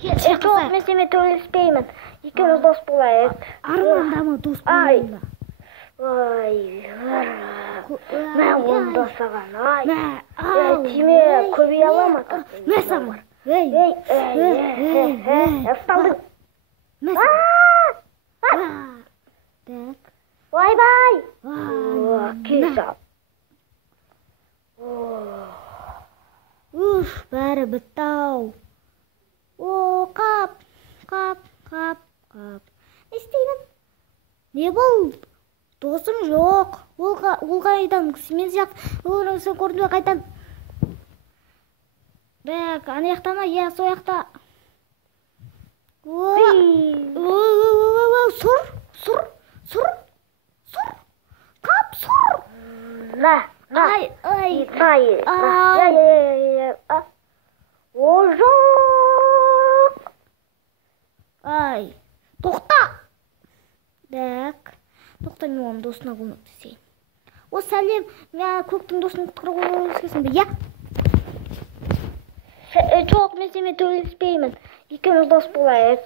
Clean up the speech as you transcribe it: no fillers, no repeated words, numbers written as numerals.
Жоқ, мен сенімен төбелеспеймін. Екеуміз дос болайық. Армандама дос болайық. Ой, мен онда саған, тиме көбей алама. Мен саған. Ұсталдың. Так. Бай-бай. Кейсап. Бәрі бітті-ау. Қап. Не істеймін? Не болды? Досым жоқ. Ол қайдан? Мен сияқты. Сен көрдің бе қайдан? Так, ана жақта ма? Иә, сол жақта. Сұр. Қап, сұр. Ай. О, жоқ. Ай, тоқта. Так, тоқта, мен оның досына көмектесейін. О, сәлем, мен көктің досын құтқаруға көмектесесің бе? Жоқ, мен сенімен төбелеспеймін. Екеуміз дос болайық.